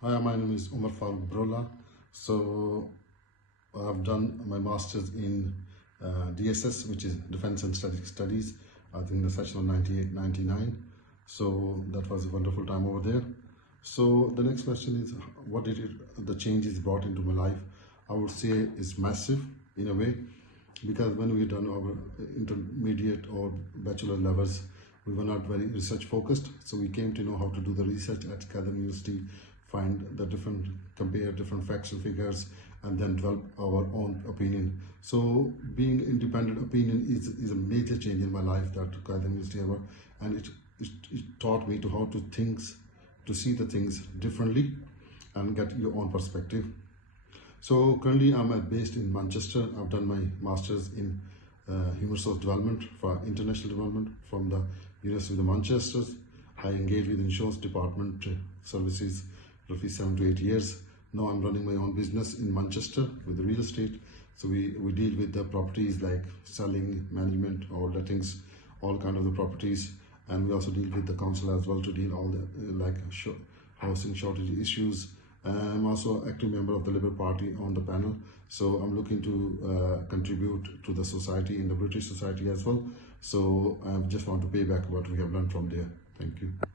Hi, my name is Umar Farooq Brola. So I've done my master's in DSS, which is Defense and Strategic Studies. I think the session of 98, 99. So that was a wonderful time over there. So the next question is, what did the changes brought into my life? I would say it's massive in a way, because when we done our intermediate or bachelor levels, we were not very research focused, so we came to know how to do the research at Qatar University, find the compare different facts and figures, and then develop our own opinion. So being independent opinion is a major change in my life that Qatar University ever, and it taught me to how to see the things differently and get your own perspective. So currently I'm based in Manchester. I've done my master's in human resource development for international development from the University of Manchester. I engage with insurance department services roughly 7 to 8 years. Now I'm running my own business in Manchester with the real estate. So we deal with the properties like selling, management, or lettings, all kind of the properties. And we also deal with the council as well to deal all the housing shortage issues. I'm also an active member of the Labour Party on the panel, so I'm looking to contribute to the society, in the British society as well. So I just want to pay back what we have learned from there. Thank you.